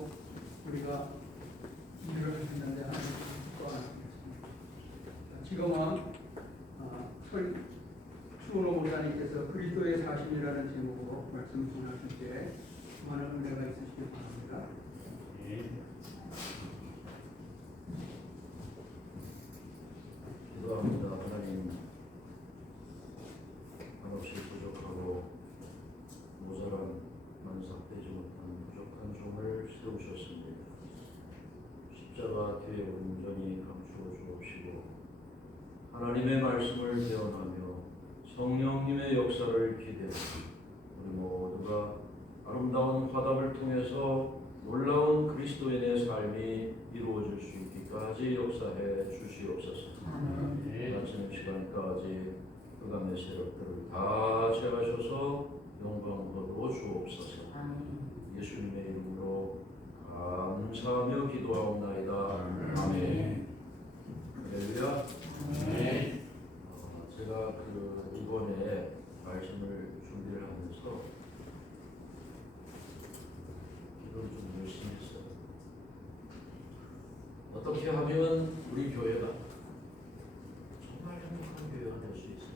하시고 우리가 일을 했는데 하나님 또하겠습니다. 지금은 추은호 목사님께서 그리스도의 사심이라는 제목으로 말씀 전하실 때 많은 은혜가 있으시길 바랍니다. 기도합니다. 하나님, 한없이 부족하고 모자란 만삭되지 못한 부족한 종을 세우셨습니다. 십자가 뒤에 온전히 감추어 주옵시고 하나님의 말씀을 대언하며 성령님의 역사를 기대하며 우리 모두가 아름다운 화답을 통해서 놀라운 그리스도인의 삶이 이루어질 수 있기까지 역사해 주시옵소서. 아침 시간까지 그간의 세력들을 다 제하셔서 영광 거두어 주옵소서. 예수님의 이름으로 감사하며 기도하옵나이다. 아멘. 할렐루야. 제가 이번에 말씀을 준비를 하면서 기도를 좀 열심히 했어요. 어떻게 하면 우리 교회가 정말 행복한 교회가 될 수 있습니다.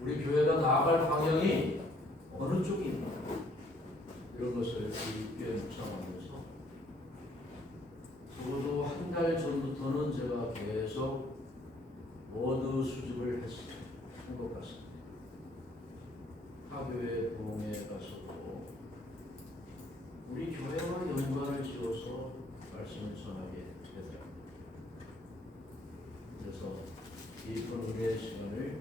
우리 교회가 나아갈 방향이 어느 쪽이 있나, 이런 것을 깊게 묵상하면서 적어도 한 달 전부터는 제가 계속 워드 수집을 한 것 같습니다. 타교회 부흥에 가서도 우리 교회와 연관을 지어서 말씀을 전하게 되더라고요. 그래서 깊은 은혜의 시간을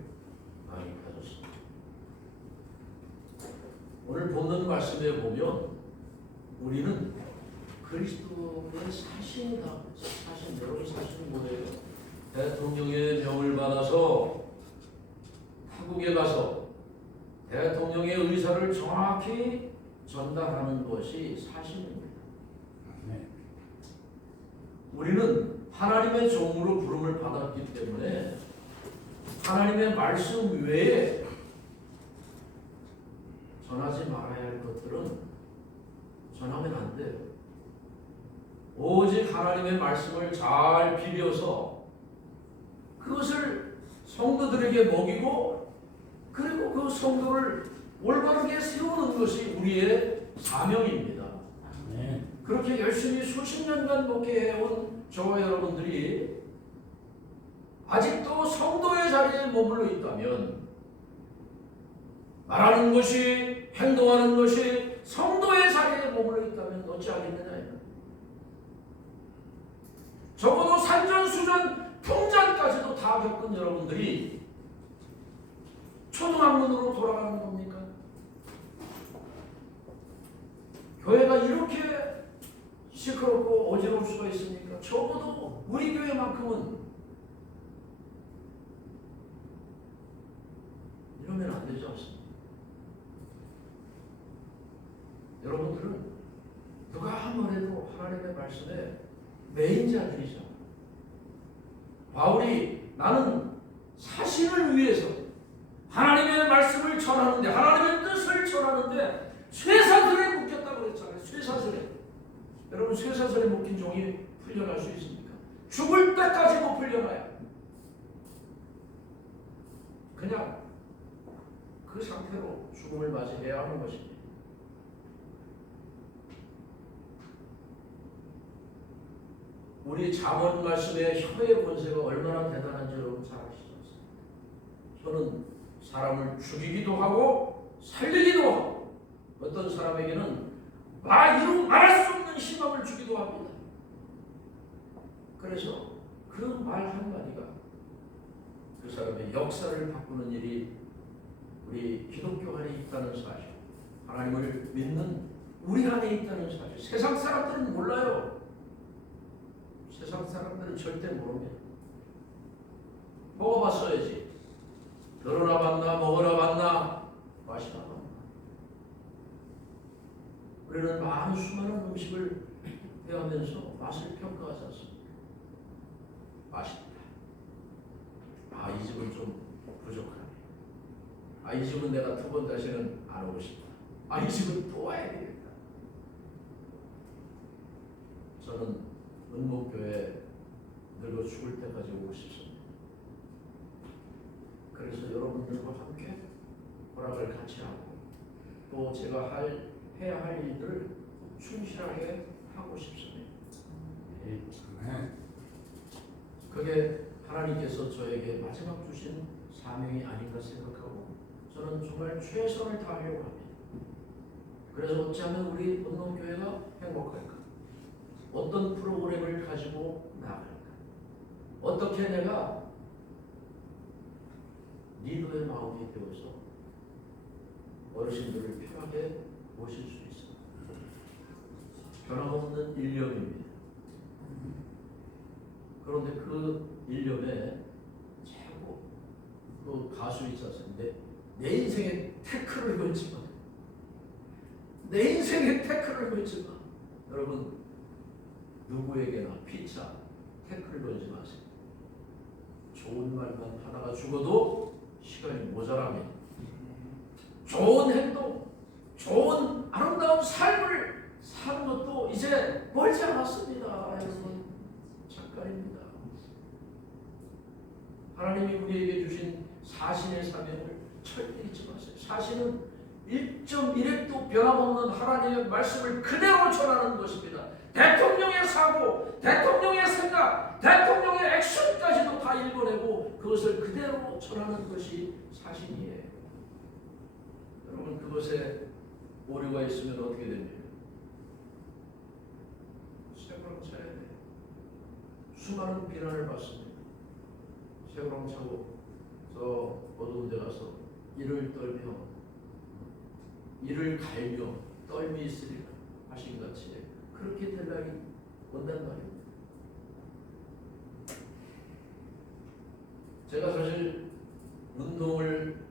많이 가졌습니다. 오늘 본문 말씀에 보면 우리는 그리스도의 사신이다. 사신, 여러분 사신은 뭐예요? 대통령의 명을 받아서 타국에 가서 대통령의 의사를 정확히 전달하는 것이 사신입니다. 우리는 하나님의 종으로 부름을 받았기 때문에 하나님의 말씀 외에 전하지 말아야 할 것들은 전하면 안 돼요. 오직 하나님의 말씀을 잘 비벼서 그것을 성도들에게 먹이고 그리고 그 성도를 올바르게 세우는 것이 우리의 사명입니다. 그렇게 열심히 수십 년간 목회해온 저와 여러분들이 아직도 성도의 자리에 머물러 있다면 말하는 것이, 행동하는 것이 성도의 자리에 머물러 있다면 어찌하겠느냐. 적어도 산전수전 풍전까지도 다 겪은 여러분들이 초등학문으로 돌아가는 겁니까? 교회가 이렇게 시끄럽고 어지러울 수가 있습니까? 적어도 우리 교회만큼은 이러면 안 되지 않습니까? 여러분들은 누가 아무래도 하나님의 말씀에 메인자들이죠. 바울이 나는 사신을 위해서 하나님의 말씀을 전하는데, 하나님의 뜻을 전하는데 쇠사슬에 묶였다고 그랬잖아요. 쇠사슬에. 여러분, 쇠사슬에 묶인 종이 풀려날 수 있습니까? 죽을 때까지 못 풀려나요. 그냥 그 상태로 죽음을 맞이해야 하는 것입니다. 우리 잠언 말씀에 혀의 권세가 얼마나 대단한지 여러분 잘 아시죠? 혀는 사람을 죽이기도 하고 살리기도 하고 어떤 사람에게는 말할 수 없는 희망을 주기도 합니다. 그래서 그 말 한마디가 그 사람의 역사를 바꾸는 일이 우리 기독교 안에 있다는 사실, 하나님을 믿는 우리 안에 있다는 사실, 세상 사람들은 몰라요. 세상 사람들은 절대 모릅니다. 먹어봤어야지. 들어나 봤나, 먹어나 봤나, 마시나 봤나. 우리는 많은 수많은 음식을 해하면서 맛을 평가하지 않습니다. 맛있다. 이 집은 좀 부족하네. 이 집은 내가 두 번 다시는 안 오고 싶다. 이 집은 또 와야 되겠다. 저는 은목교회 늙어 죽을 때까지 오고 싶습니다. 그래서 여러분들과 함께 허락을 같이 하고 또 제가 해야 할 일들을 충실하게 하고 싶습니다. 그게 하나님께서 저에게 마지막 주신 사명이 아닌가 생각하고 저는 정말 최선을 다하려고 합니다. 그래서 어찌하면 우리 은목교회가 행복할까? 어떤 프로그램을 가지고 나아갈까? 어떻게 내가 리더의 마음이 되어서 어르신들을 편하게 모실 수 있을까? 변함없는 일념입니다. 그런데 그 일념에 자꾸 그 가수 있지 않습니까? 내 인생에 태클을 걸지 마. 내 인생에 태클을 걸지 마. 여러분 누구에게나 피차 태클을 걸지 마세요. 좋은 말만 하다가 죽어도 시간이 모자랍니다. 좋은 행동, 좋은 아름다운 삶을 사는 것도 이제 멀지 않았습니다. 여러분 잠깐입니다. 하나님이 우리에게 주신 사신의 사명을 절대 잊지 마세요. 사신은 1.1획도 변함없는 하나님의 말씀을 그대로 전하는 것입니다. 대통령의 사고, 대통령의 생각, 대통령의 액션까지도 다 읽어내고 그것을 그대로 전하는 것이 사신이에요. 여러분 그것에 오류가 있으면 어떻게 됩니까? 쇠고랑차야 돼요. 수많은 비난을 받습니다. 쇠고랑차고 저 어두운 데 가서 이를 떨며 이를 갈며 떨미 있으리라 하신 같이 그렇게 될 날이 온단 말입니다. 제가 사실 운동을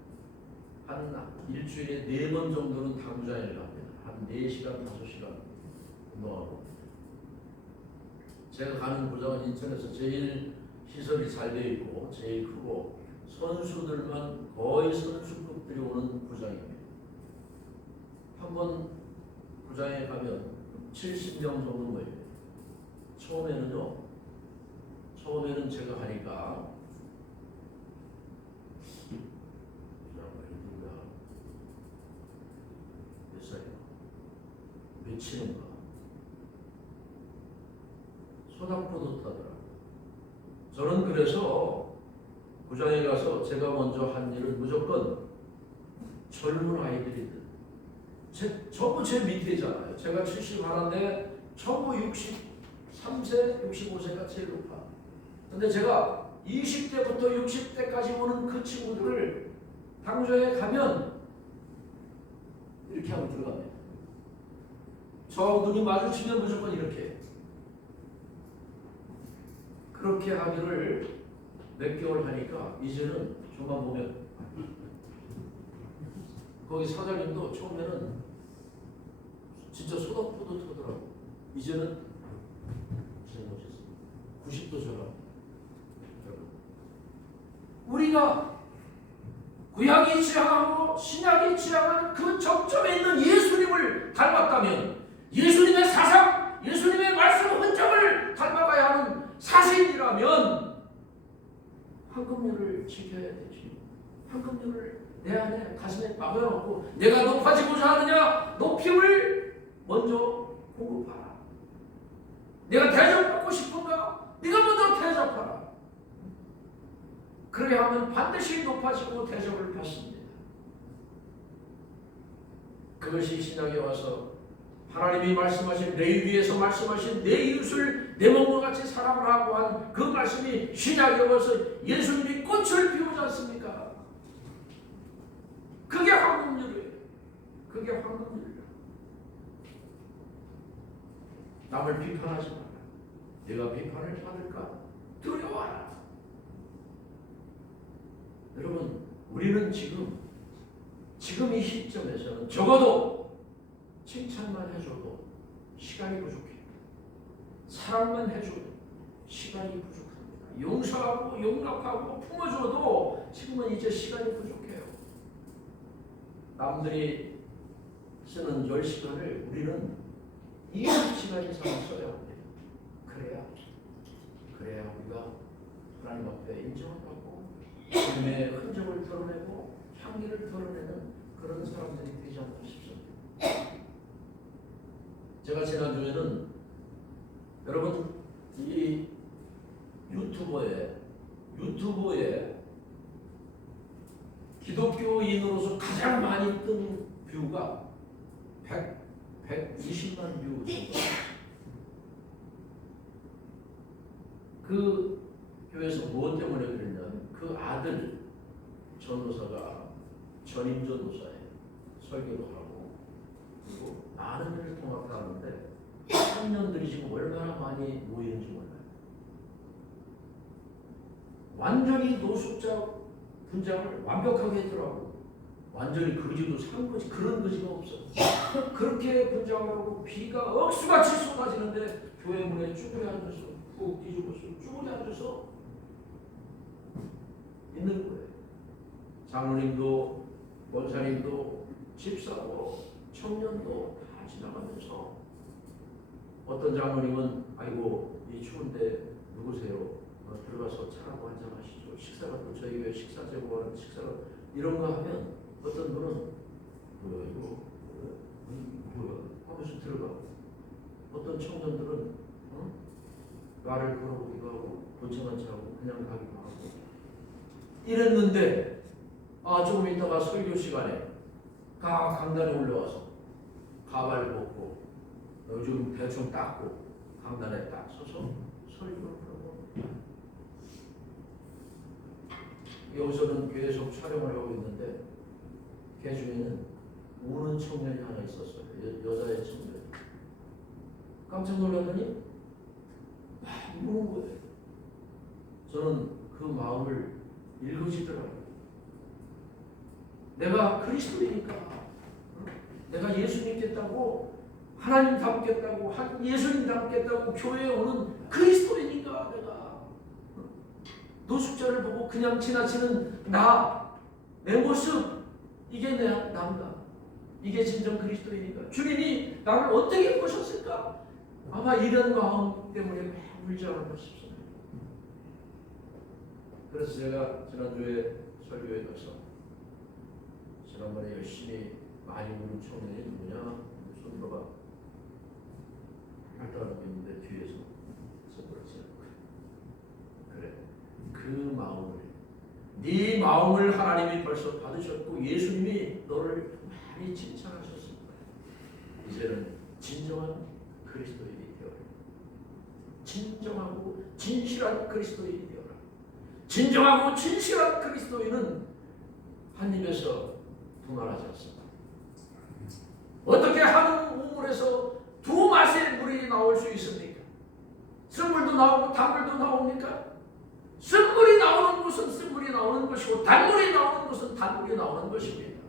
한 일주일에 4번 정도는 당구장에 갑니다. 한 4시간, 5시간 운동하고 제가 가는 구장은 인천에서 제일 시설이 잘 되어 있고 제일 크고 선수들만 거의 선수급들이 오는 구장입니다. 한번 구장에 가면 70명 정도 모입니다. 처음에는 제가 가니까 몇 살이야? 며칠인가? 소닥보도 타더라고요. 저는 그래서 구장에 가서 제가 먼저 한 일은 무조건 젊은 아이들이든 전부 제 밑에잖아요. 제가 70 하나인데 전부 63세, 65세가 제일 높아. 근데 제가 20대부터 60대까지 오는 그 친구들을 당구장에 가면 이렇게 하고 들어갑니다. 저 눈이 마주치면 무조건 이렇게. 그렇게 하기를 몇 개월 하니까 이제는 저만 보면 거기 사장님도 처음에는 진짜 소닥보도 터더라고. 이제는 90도 전환. 우리가 구약이 지향하고 신약이 지향하는 그 정점에 있는 예수님을 닮았다면 예수님의 사상, 예수님의 말씀 흔적을 닮아가야 하는 사실이라면 황금률을 지켜야 되지. 황금률을 내 안에 가슴에 박아놓고 내가 높아지고자 하느냐 높임을 먼저 공급하라. 내가 대접받고 싶은가? 네가 먼저 대접하라. 그래야 하면 반드시 높아지고 대접을 받습니다. 그것이 신약에 와서 하나님이 말씀하신 레위기에서 말씀하신 내 이웃을 내 몸과 같이 사랑하라고 한 그 말씀이 신약에 와서 예수님이 꽃을 피우지 않습니까? 그게 황금률이에요. 그게 황금률이에요. 남을 비판하지 마라. 내가 비판을 받을까? 두려워하라. 여러분, 우리는 지금 이 시점에서는 적어도 칭찬만 해줘도 시간이 부족해요. 사랑만 해줘도 시간이 부족합니다. 용서하고 용납하고 품어줘도 지금은 이제 시간이 부족해요. 남들이 쓰는 10시간을 우리는 20시간 이상 써야 합니다. 그래야 우리가 하나님 앞에 인정을 받고 주님의 흔적을 드러내고 향기를 드러내는 그런 사람들이 되지 않나 싶습니다. 제가 지난주에는 여러분 이 유튜브에 기독교인으로서 가장 많이 뜬 뷰가 120만 뷰 정도. 그 교회에서 무엇 때문에 그랬냐면 그 아들 전도사가 전임 전도사예요. 설교도 하고 그리고 많은 일을 통합하는데 청년들이 지금 얼마나 많이 모이는지 몰라요. 완전히 노숙자 분장을 완벽하게 했더라고. 완전히 거지도 산 거지 그런 거지가 없어. 그렇게 분장을 하고 비가 억수같이 쏟아지는데 교회 문에 쭈그려 앉아서 푹 뒤집어서 쭈그려 앉아서 있는 거예요. 장로님도 원사님도 집사도 청년도 다 지나가면서 어떤 장로님은 아이고 이 추운데 누구세요? 들어가서 차라고 한잔 하시죠. 식사가 또 저희 교회 식사 제공하는 식사가 이런 거 하면 어떤 분은 뭐야 하면서 들어가고 어떤 청년들은 말을 걸어보기도 하고 도청한 차하고 그냥 가기도 하고 이랬는데 조금 있다가 설교 시간에 강단에 올라와서 가발 벗고 요즘 대충 닦고 강단에 딱 서서 설교를 하고 여기서는 계속 촬영을 하고 있는데 걔 중에는 우는 청년이 하나 있었어요. 여자의 청년. 깜짝 놀랐더니 막 우는 거예요. 저는 그 마음을 읽어지더라고요. 내가 그리스도이니까 내가 예수 믿겠다고 하나님 닮겠다고 예수님 닮겠다고 교회에 오는 그리스도이니까 내가 노숙자를 보고 그냥 지나치는 내 모습 이게 나인가? 이게 진정 그리스도이니까 주님이 나를 어떻게 보셨을까? 아마 이런 마음 때문에 막 울지 않을까 싶습니다. 그래서 제가 지난주에 설교에 가서 지난번에 열심히 많이 우는 청년이 누구냐? 손 들어봐. 발달하고 있는데 뒤에서 손들었지 않고 그래. 그 마음을 네 마음을 하나님이 벌써 받으셨고 예수님이 너를 많이 칭찬하셨을 거야. 이제는 진정한 그리스도인이 되어라. 진정하고 진실한 그리스도인이 되어라. 진정하고 진실한 그리스도인은 한 입에서 두 말하지 않습니다. 어떻게 한 우물에서 두 맛의 물이 나올 수 있습니까? 쓴물도 나오고 단물도 나옵니까? 쓴물이 나오는 곳은 쓴물이 나오는 것이고 단물이 나오는 곳은 단물이 나오는 것입니다.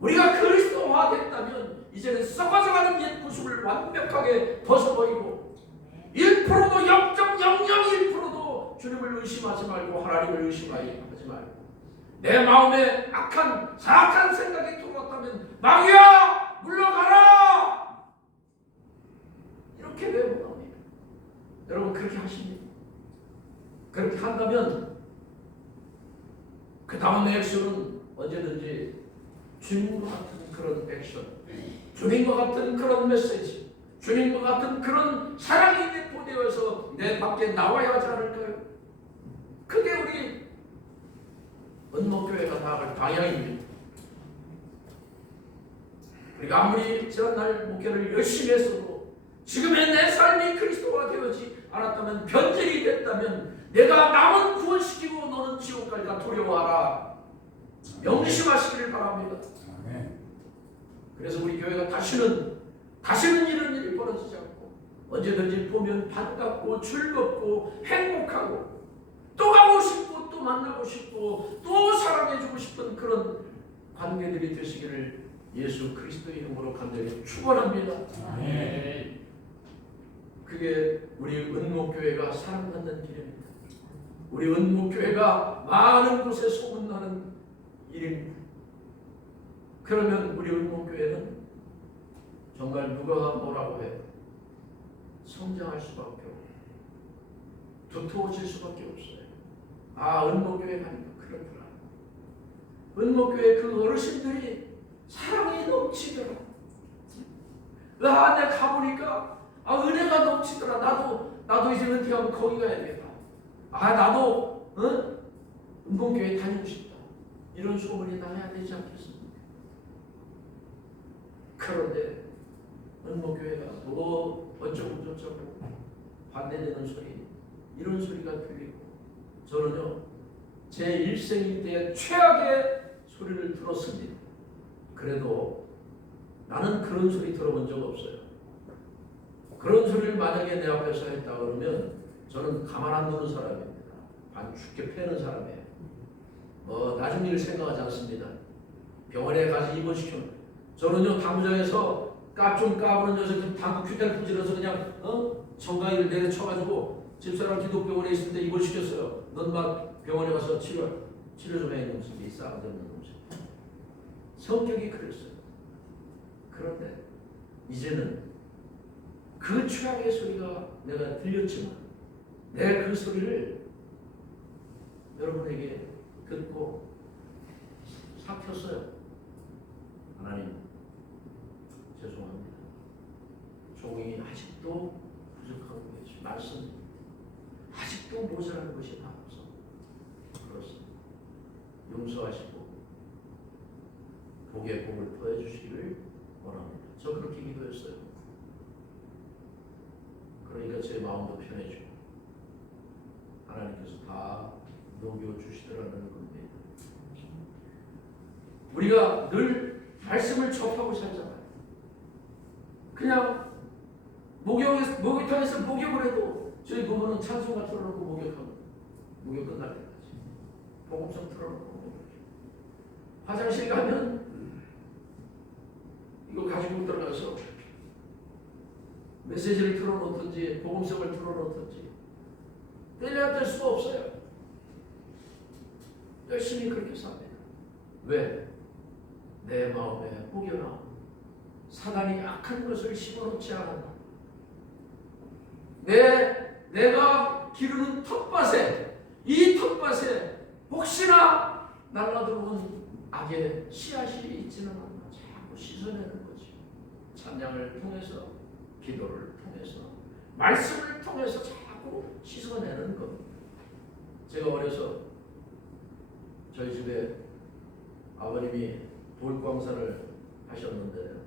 우리가 그리스도화 됐다면 이제는 썩어져가는 옛 모습을 완벽하게 벗어버리고 1%도 0.001%도 주님을 의심하지 말고 하나님을 의심하지 말고 내 마음에 악한 사악한 생각이 들어왔다면 마귀야 물러가라 이렇게 외워납니다. 여러분 그렇게 하십니까? 그렇게 한다면 그 다음 액션은 언제든지 주님과 같은 그런 액션, 주님과 같은 그런 메시지, 주님과 같은 그런 사랑이 내포되어서 내 밖에 나와야 하지 않을까요? 그게 우리 은목교회가 나아갈 방향입니다. 우리가 아무리 지난날 목회를 열심히 했어도 지금의 내 삶이 그리스도가 되어지 않았다면 변질이 됐다면 내가 남은 구원시키고 너는 지옥 갈까 두려워하라. 명심하시기를 바랍니다. 그래서 우리 교회가 다시는 이런 일이 벌어지지 않고 언제든지 보면 반갑고 즐겁고 행복하고 또 가고 싶고 또 만나고 싶고 또 사랑해주고 싶은 그런 관계들이 되시기를 예수 그리스도의 이름으로 간절히 축원합니다. 그게 우리 은목교회가 사랑받는 길입니다. 우리 은목교회가 많은 곳에 소문나는 일입니다. 그러면 우리 은목교회는 정말 누가 뭐라고 해도 성장할 수밖에 없고 두터워질 수밖에 없어요. 아, 은목교회 가니까 그렇더라. 은목교회 그 어르신들이 사랑이 넘치더라. 아, 내가 가보니까 은혜가 넘치더라. 나도 이제 은퇴하면 거기 가야겠다. 나도 은목교회 다니고 싶다. 이런 소문이 나야 되지 않겠습니까? 그런데 은목교회가 뭐 어쩌고 저쩌고 반대되는 소리, 이런 소리가 들리고, 저는요 제 일생일 때 최악의 소리를 들었습니다. 그래도 나는 그런 소리 들어본 적 없어요. 그런 소리를 만약에 내 앞에서 했다 그러면 저는 가만 안 두는 사람입니다. 반 죽게 패는 사람이에요. 나중 일 생각하지 않습니다. 병원에 가서 입원시키면, 저는요 당구장에서 좀 까부는 녀석이 당구 큐대를 부질러서 그냥 정강이를 내려쳐가지고 집사람 기독병원에 있을 때 입원시켰어요. 넌 막 병원에 가서 치료 좀 해. 이놈 새끼, 싸움 되는 놈 새끼. 성격이 그랬어요. 그런데 이제는 그 최악의 소리가 내가 들렸지만 내가 그 소리를 여러분에게 듣고 삭혔어요. 하나님 죄송합니다. 종이 아직도 부족하고 계시 말씀 아직도 모자라는 것이 많아서 그렇습니다. 용서하시고 복의 복을 더해주시기를 원합니다. 저 그렇게 기도했어요. 그러니까 제 마음도 편해지고 하나님께서 다 녹여주시더라는 겁니다. 우리가 늘 말씀을 접하고 살잖아요. 그냥 목욕탕에서 목욕을 해도 저희 부모는 찬송가 틀어놓고 목욕하고 목욕 끝날 때까지 복음성 틀어놓고 목욕해요. 화장실 가면 이거 가지고 들어가서 메시지를 틀어놓든지 복음성을 틀어놓든지 떼려야 뗄 수가 없어요. 열심히 그렇게 삽니다. 왜? 내 마음에 혹여나 사단이 악한 것을 심어놓지 않았나. 내가 기르는 텃밭에, 이 텃밭에 혹시나 날라들어온 악의 씨앗이 있지는 않나. 자꾸 씻어내는 거지. 찬양을 통해서, 기도를 통해서, 말씀을 통해서 자꾸 씻어내는 겁니다. 제가 어려서 저희 집에 아버님이 돌광산을 하셨는데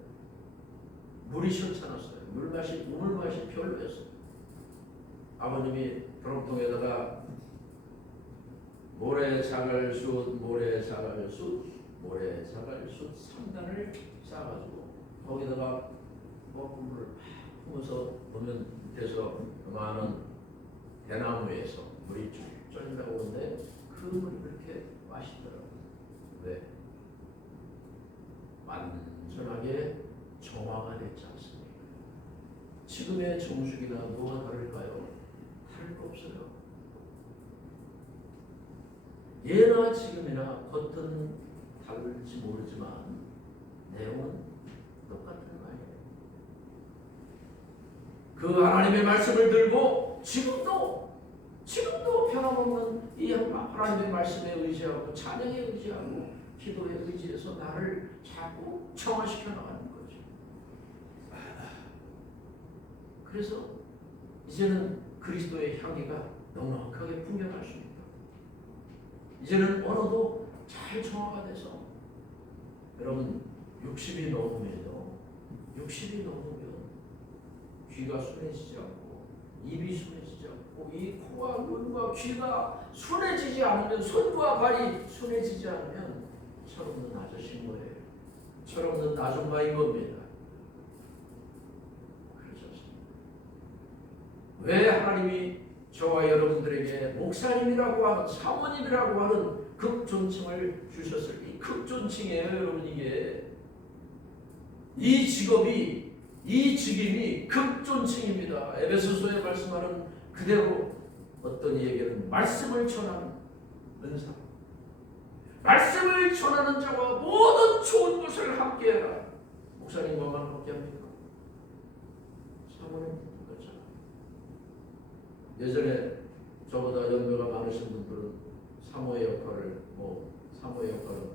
물이 시원찮았어요. 우물맛이 별로였어요. 아버님이 드럼통에다가 모래자갈숯 3단을 싸가지고 거기다가 먹물을 품어서 보면 밑에서 많은 대나무에서 물이 쭉 쫄린다고 하는데 그 물이 그렇게 맛있더라고요. 왜? 완전하게 정화가 됐지 않습니까? 지금의 정수기나 뭐가 다를까요? 다를 거 없어요. 예나 지금이나 겉은 다를지 모르지만 내용은 똑같은 말이에요. 그 하나님의 말씀을 들고 지금도 변함없는 이 하나님의 말씀에 의지하고 찬양에 의지하고 기도에 의지해서 나를 자꾸 정화시켜 나가는 거죠. 그래서 이제는 그리스도의 향기가 넉넉하게 풍겨날 수 있다. 이제는 언어도 잘 정화가 돼서 여러분 60이 넘으면 귀가 순해지지 않고 입이 순해지지 않고 이 코와 눈과 귀가 순해지지 않으면 손과 발이 순해지지 않으면 철없는 아저씨인 거예요. 철없는 아줌마인 겁니다. 그러셨습니다. 왜 하나님이 저와 여러분들에게 목사님이라고 하는 사모님이라고 하는 극존칭을 주셨을 이 극존칭이에요. 여러분 이게 이 직임이 극존칭입니다. 에베소서에 말씀하는 그대로 어떤 이에게는 말씀을 전하는 은사, 말씀을 전하는 자와 모든 좋은 것을 함께해라. 목사님과만 함께합니까? 예전에 저보다 연배가 많으신 분들은 사모의 역할을 사모의 역할은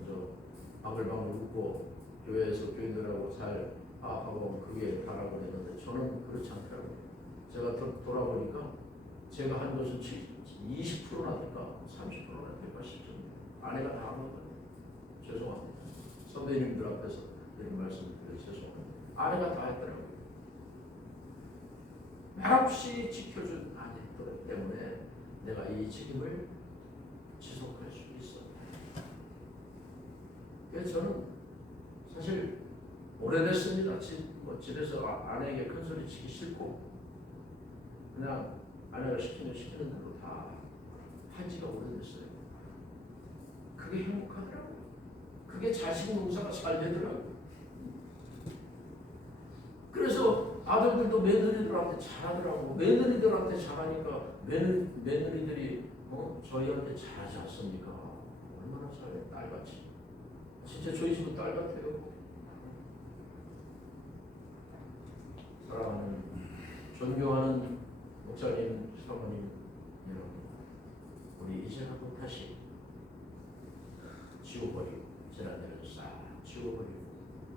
바글바글 웃고 교회에서 교인들하고 잘 하고 그게 다라고 했는데 저는 그렇지 않더라고요. 제가 돌아보니까 제가 한 것은 20%나 될까 30%나 될까 싶습니다. 아내가 다 하거든요. 죄송합니다. 선배님들 앞에서 이런 말씀을 드려 죄송합니다. 아내가 다 했더라고요. 말없이 지켜준 아내들 때문에 내가 이 책임을 지속할 수 있어. 그래서 저는 사실 오래됐습니다. 집에서 아내에게 큰 소리 치기 싫고 그냥 아내가 시키는 대로 다 한 지가 오래됐어요. 그게 행복하더라고요. 그게 자식 농사가 잘 되더라고요. 그래서 아들들도 며느리들한테 잘하더라고. 며느리들한테 잘하니까 며느리들이 저희한테 잘하지 않습니까? 얼마나 잘해. 딸같이. 진짜 저희 집은 딸 같아요. 사랑하는 존경하는 목사님, 사모님 여러분, 우리 이제라도 다시 지워버리고 지난 일을 싹 지워버리고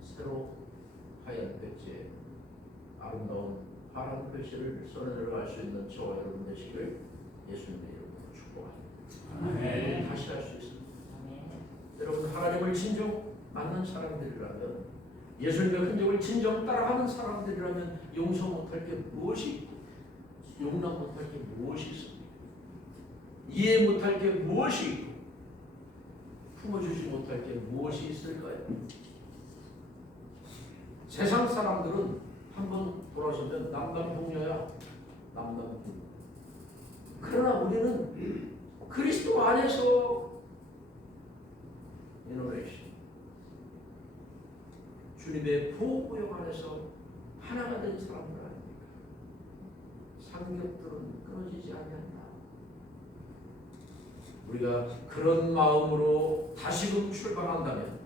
새로 하얀 백지에 아름다운 파란 글씨를 써내려갈 수 있는 저와 여러분 되시기를 예수님의 이름으로 축복합니다. 다시 할 수 있습니다. 여러분, 하나님을 진정 만난 사람들이라면, 예수님의 흔적을 진정 따라가는 사람들이라면 용서 못할 게 무엇이 있고 용납 못할 게 무엇이 있습니까? 이해 못할 게 무엇이 있고 품어주지 못할 게 무엇이 있을까요? 세상 사람들은 한번 돌아서면 남남북녀야. 남남북녀. 그러나 우리는 그리스도 안에서 이노베이션, 주님의 보호구역 안에서 하나가 된 사람들 아닙니까? 삼겹들은 끊어지지 않는다. 우리가 그런 마음으로 다시금 출발한다면,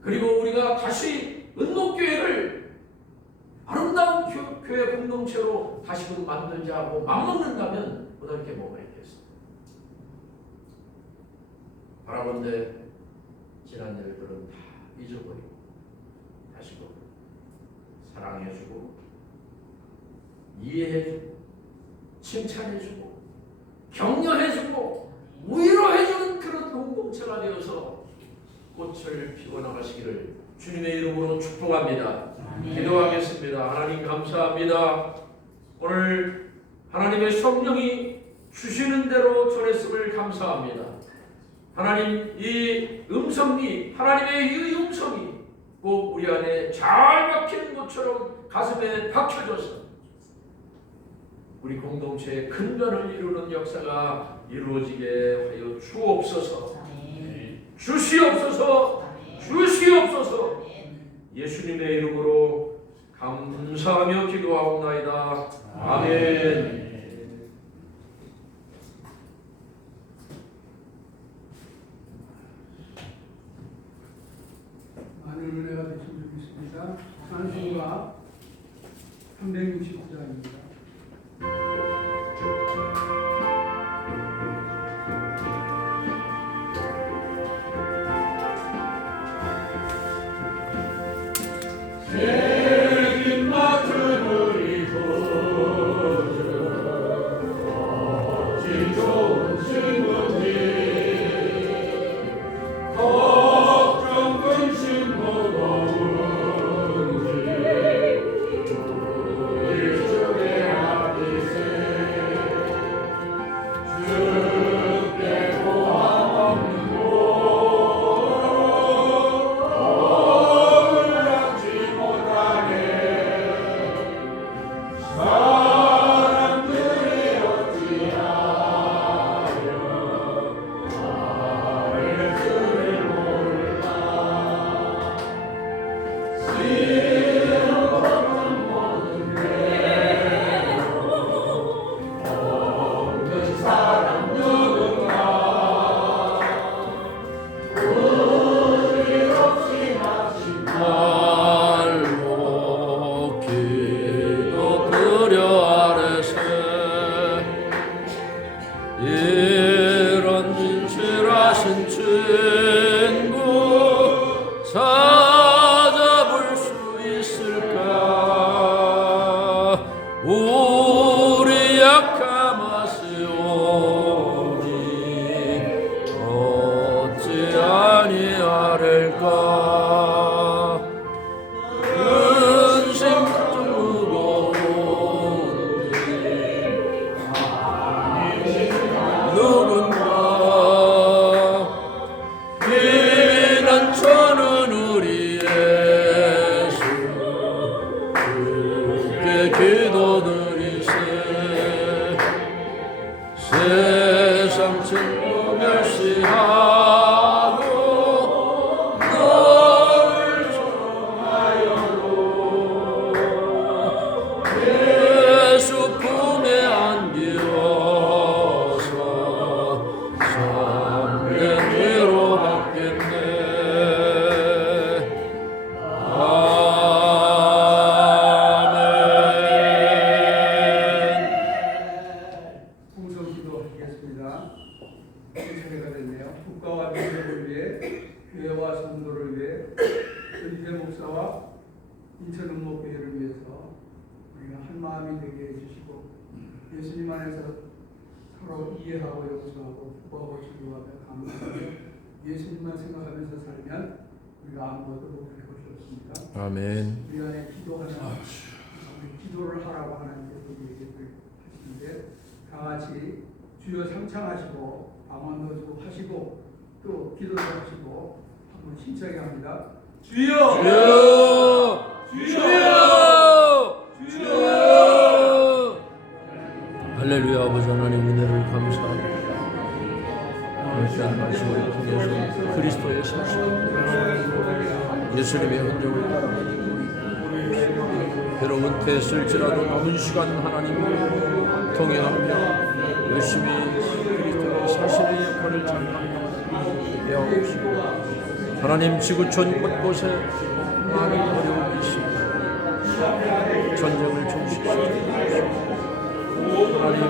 그리고 우리가 다시 은목교회를 아름다운 교회 공동체로 다시금 만들자고 맘먹는다면 못할 게 뭐가 있겠어? 바라본데 지난 일들은 다 잊어버리고 다시금 사랑해주고 이해해주고 칭찬해주고 격려해주고 위로해주는 그런 공동체가 되어서 꽃을 피워 나가시기를 주님의 이름으로 축복합니다. 기도하겠습니다. 하나님 감사합니다. 오늘 하나님의 성령이 주시는 대로 전했음을 감사합니다. 하나님, 이 음성이, 하나님의 이 음성이 꼭 우리 안에 잘 박히는 것처럼 가슴에 박혀져서 우리 공동체의 근간을 이루는 역사가 이루어지게 하여 주옵소서. 주시옵소서. 주시옵소서. 예수님의 이름으로 감사하며 기도하옵나이다. 아멘. 많은 은혜가 되시면 좋겠습니다. 찬송가 369장입니다. 책임 맡은 우리 구주 어찌 좋은 친구지 걱정 근심 무거운지 우리 주의 기도드리세 세상 천국 멸시하고 너를 정하여도 예수 품에 안기워서 참된 위로 받겠네. 국가와 민족을 위해 교회와 성도를 위해 은퇴 목사와 인천 음목교회를 위해서 우리가 한 마음이 되게 해주시고 예수님 안에서 서로 이해하고 용서하고 구하고 치료하며 감사하며 예수님만 생각하면서 살면 우리가 아무것도 못할 것이 없습니다. 아멘. 우리 안에 기도하는 기도를 하라고 하나님께서 우리에게 하시는데 다 같이 주여 상창하시고 방언도 주고 하시고 또 기도도 하시고 한번 힘차게 합니다. 주여! 주여! 주여! 주여! 할렐루야. 아버지 하나님 은혜를 감사합니다. 귀한 말씀을 통해서 그리스도의 사실 예수님의 흔적을 따라가고 괴로운 태했을지라도 남은 시간 하나님 동행하며 열심히 그리스도의 사실의 역할을 잘하며 배워오시고 하나님 지구촌 곳곳에 많은 어려움이 있습니다. 전쟁을 종식시키고 하나님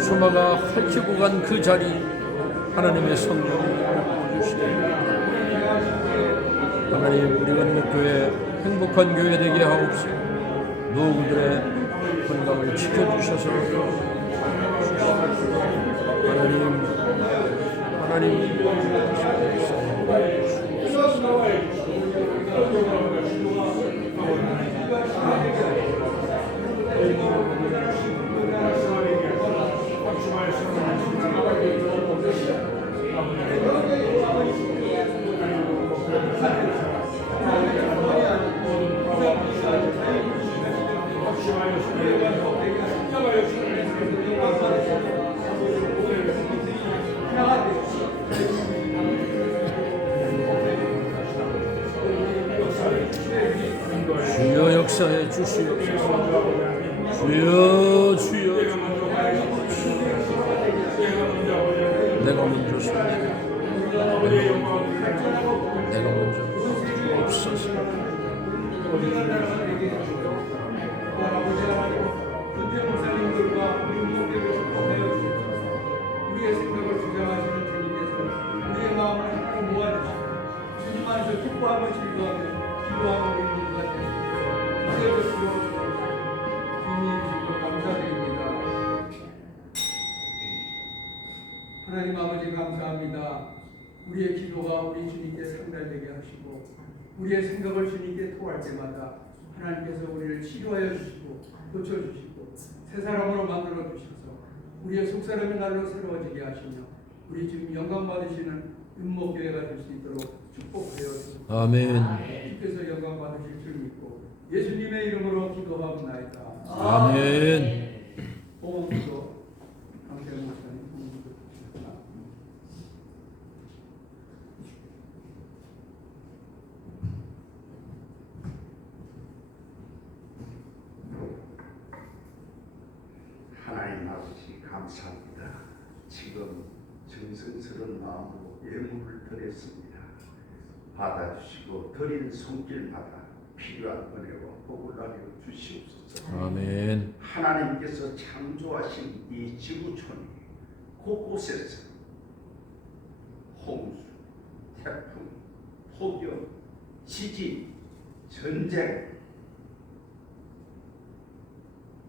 수마가 핥히고 간 그 자리 하나님의 성령을 부어주시고 하나님 우리 건목교회 행복한 교회 되게 하옵시고 노후들의 건강을 지켜주셔서 하나님 주여 역사해 주시옵소서. 주여 주여 내가 먼저 손에 내가 먼저 주옵소서. 우리의 생각을 주장하시는 주님께서 우리의 마음을 하나로 모아주시고 주님 안에서 기뻐하며 즐거워하며 기도하는 우리 모두가 되시고 이제부터 주님 주시고 감사드립니다. 하나님 아버지 감사합니다. 우리의 기도가 우리 주님께 상달되게 하시고 우리의 생각을 주님께 토할 때마다 하나님께서 우리를 치료하여 주시고 고쳐주시고 새 사람으로 만들어 주셔서 우리의 속사람의 날로 새로워지게 하시며 우리 지금 영광 받으시는 음목교회가 될 수 있도록 축복하여 주옵소서. 아멘. 주께서 영광 받으실 줄 믿고 예수님의 이름으로 기도하옵나이다. 아멘. 보험기도 강태현 목사님 보험기도 주셨다. 하나님 아버지 감사합니다. 지금 정성스러운 마음으로 예물을 드렸습니다. 받아주시고 드리는 손길마다 필요한 은혜와 복을 나누어 주시옵소서. 아멘. 하나님께서 창조하신 이 지구촌이 곳곳에서 홍수, 태풍, 폭염, 지진, 전쟁,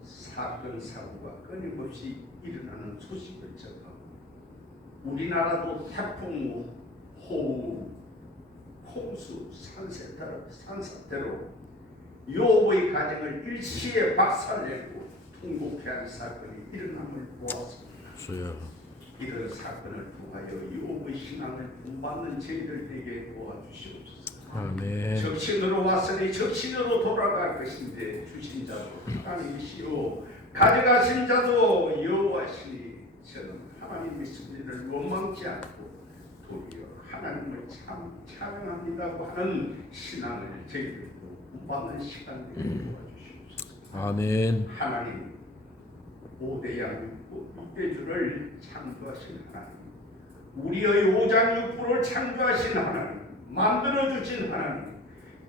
사건, 사고가 끊임없이 일어나는 소식을 접하고 우리나라도 태풍, 호우, 홍수, 산사태로 요업의 가정을 일시에 박살내고 통곡해하는 사건이 일어남을 보았습니다. 주여. 이런 사건을 통하여 요업의 신앙을 본받는 저희들 되게 도와주시옵소서. 아멘. 적신으로 왔으니 적신으로 돌아갈 것인데 주신 자도 하나님이시오 가져가신 자도 여호와시니 저는 하나님의 승리를 원망치 않고 도리어 하나님을 참 찬양합니다고 하는 신앙을 저희들도 받는 시간 되게 도와주시옵소서. 아멘. 하나님 오대양 육대주를 창조하신 하나님 우리의 오장육부를 창조하신 하나님 만들어주신 하나님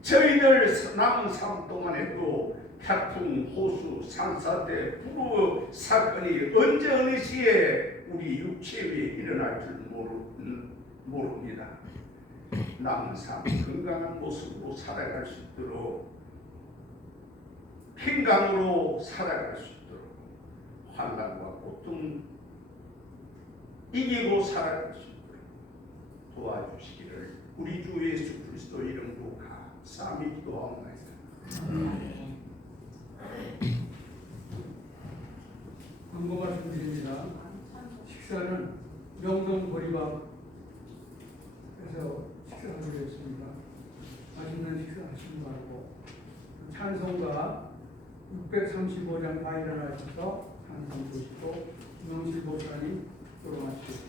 저희들 남은 삶 동안에도 태풍, 호수, 산사태, 불우 사건이 언제 어느 시에 우리 육체 위에 일어날 줄 모릅니다. 남은 삶 건강한 모습으로 살아갈 수 있도록 평강으로 살아갈 수 있도록 환난과 고통 이기고 살아갈 수 있도록 도와주시기를 우리 주 예수 그리스도 이름으로 감사히 기도하옵나이다. 광고 말씀드립니다. 식사는 명동 보리밥에서 식사하겠습니다. 맛있는 식사 하시기 바라고 찬송가 635장 다 일어나셔서 찬송 보시고 김영실 목사님 들어가시겠습니다.